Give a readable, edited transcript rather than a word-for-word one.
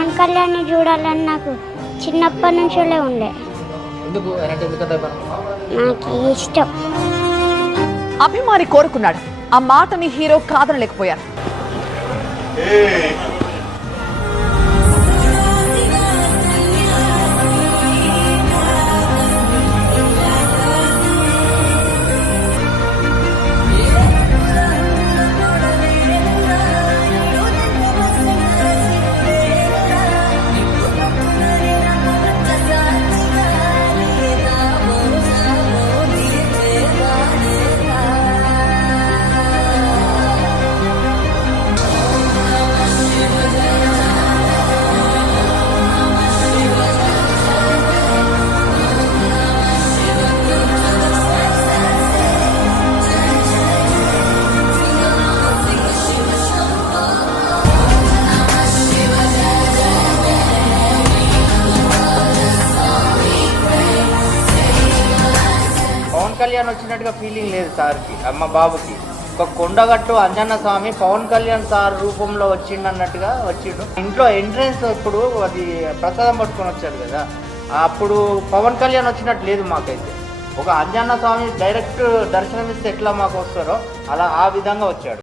పవన్ కళ్యాణ్ని చూడాలని నాకు చిన్నప్పటి నుంచే ఉండే. నాకు ఇష్టం. అభిమాని కోరుకున్నాడు. ఆ మాటని హీరో కాదనలేకపోయారు. పవన్ కళ్యాణ్ వచ్చినట్టుగా ఫీలింగ్ లేదు సార్కి, అమ్మ బాబుకి. ఒక కొండగట్టు అంజన్న స్వామి పవన్ కళ్యాణ్ సార్ రూపంలో వచ్చిండు అన్నట్టుగా వచ్చిండు. ఇంట్లో ఎంట్రెన్స్ ఇప్పుడు అది ప్రసాదం పట్టుకొని వచ్చాడు కదా, అప్పుడు పవన్ కళ్యాణ్ వచ్చినట్టు లేదు మాకైతే. ఒక అంజన్న స్వామి డైరెక్ట్ దర్శనం ఇస్తే ఎట్లా మాకు వస్తారో అలా ఆ విధంగా వచ్చాడు.